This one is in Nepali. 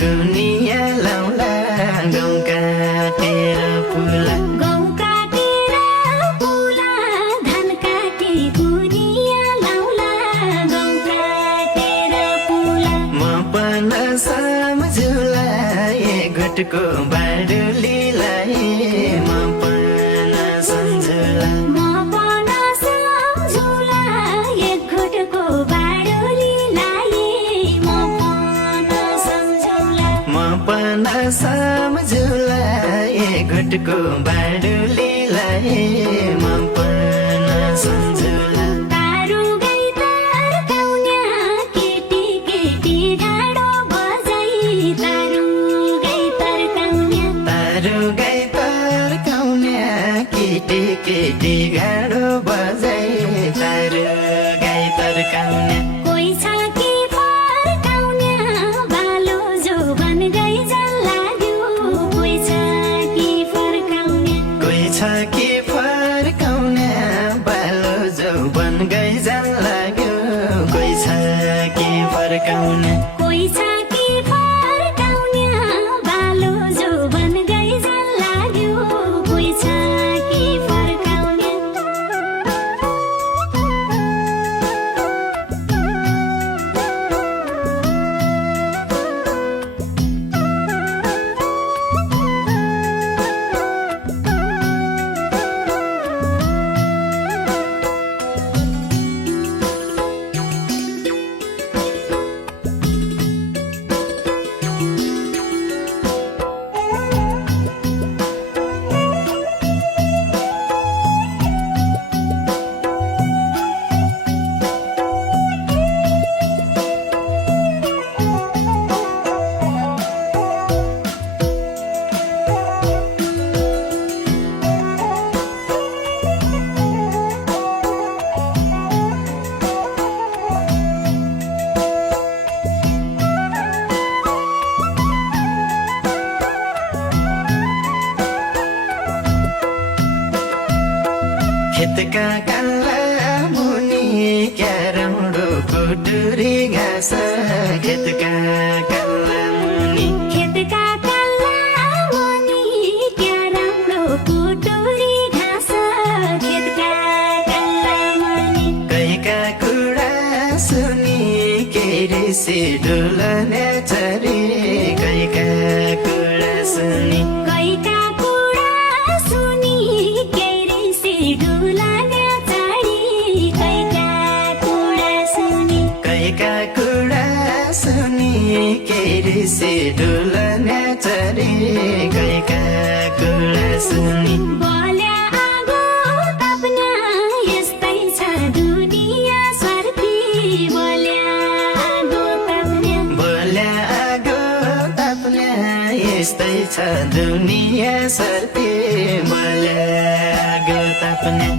गुनिया लाउला गाउँ काटेर पुला गाउँ काटेर पुला धान काटे गुनिया लाउला गाउँ काटेर पुला म पन सम्झुला एक घटको बाडुलीलाई म पन सम्झुला म पन सम्झुला एक घटको बाडुलीलाई म पन सम्झुला म पन सम्झुला एक घटको बाडुलीलाई म पन सम्झुला तारु गई तर्काउन्या केटी केटी डाँडो बजाई तारु गई तर्काउन्या तारु गाई तर्काउन्या केटी केटी गाडो बजाई तारु गाई तर्काउन्या कोही छ कि फर्काउन्या बालो जोबन गई जल लाग्यो कोही छ कि फर्काउन्या कोही छ कि फर्काउन्या बालो जौबन गइजान लाग्यो कोही छ कि फर्काउन्या कोही छ कि फर्काउन्या बालो जोबन गई जल लाग्यो कोही छ कि फर्काउन्या खेतका काला मुनि क्या राम्रो कुटुरी घाँस खेतका काला मुनि खेतका काला मुनि क्या राम्रो कुटुरी घाँस खेतका काला मुनि कैका कुरा सुनि के ऋषि डुलने चरी कैका कुरा सुनि कैका कुरा सुनि केरिसी डुलाने चढी कैका कुरा सुनि कैका कुरा सुनि के ऋषि डुलने चरी कैका कुरा सुनि बल्या आगो ताप्न यस्तै छ दुनिया स्वार्थी बल्या आगो ताप्न बोल्या आगो ताप्ने यस्तै छ दुनिया सर्ती बोल्या आगो ताप्ने